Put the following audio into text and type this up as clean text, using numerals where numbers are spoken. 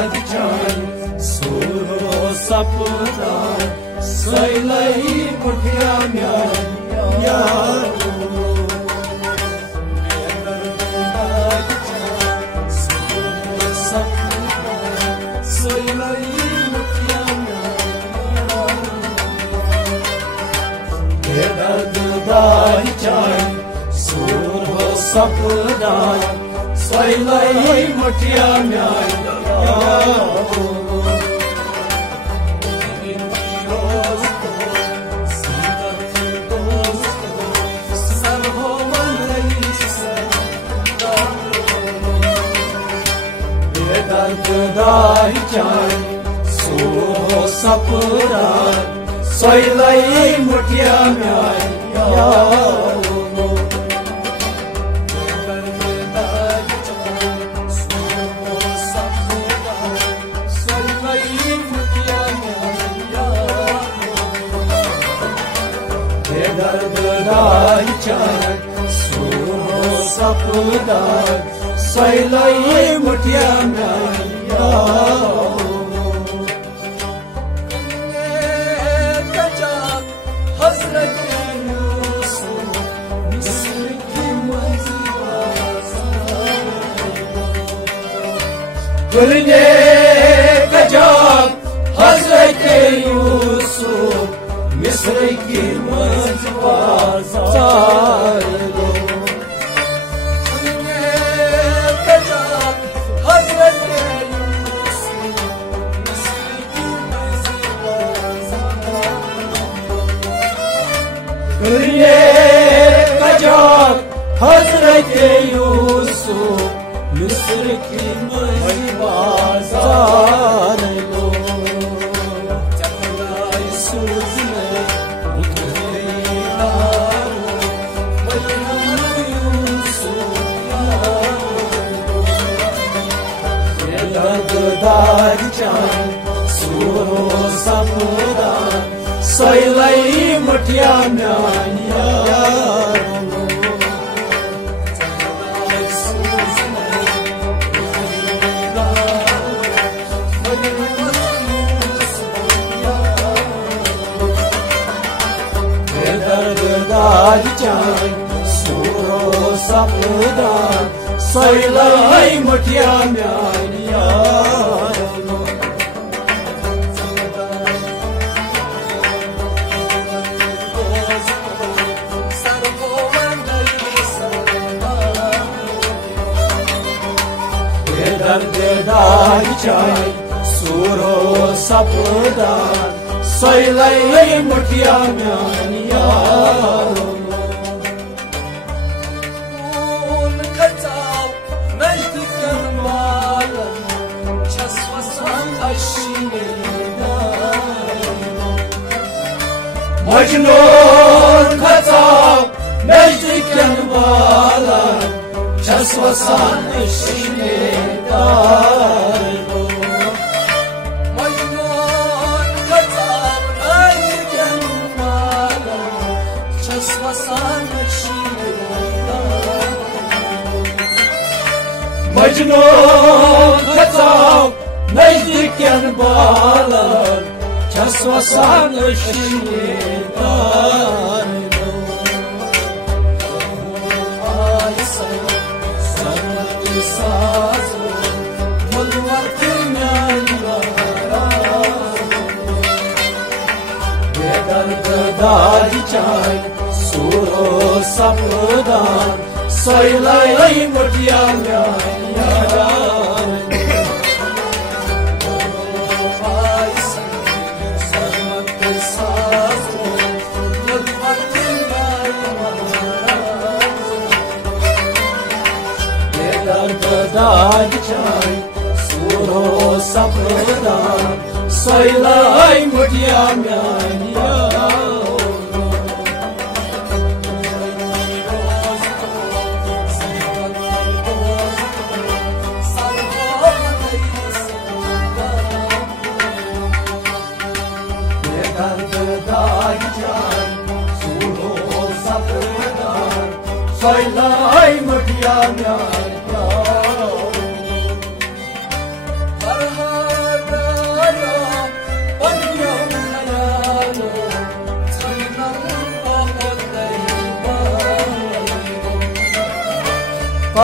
दाग सूरो सपना सैलई मुठिया यारो सूरो सपना सैलई मुठिया सूरो सपना सैलई मुठिया सूरो सपना सैलई मुठिया गुरने गजब हज़रत यूसुफ मिस्र की बाज़ार लो गुरने गजब हज़रत यूसुफ मिस्र की बाज़ार गुरने गजब हज़रत यूसुफ मिस्र की बाज़ार लो चपलाई सूज में सूरो सपना सैलई मुठिया सूरो सपना सैलई मुठिया सूरो सपना सैलई मुठिया मजनून खताब नजदीकन वाला छसवसान शिनेदार लो मजनून खताब नजदीकन वाला छसवसान शिनेदार मजनून खताब नजदीकन वाला छसवसान शिनेदार लो सरमत साजो मुलवत बेदर्द चाय सूरो सपना सैलई मुठिया सूरो सपना सैलई मुठिया सूरो सपना सैलई मुठिया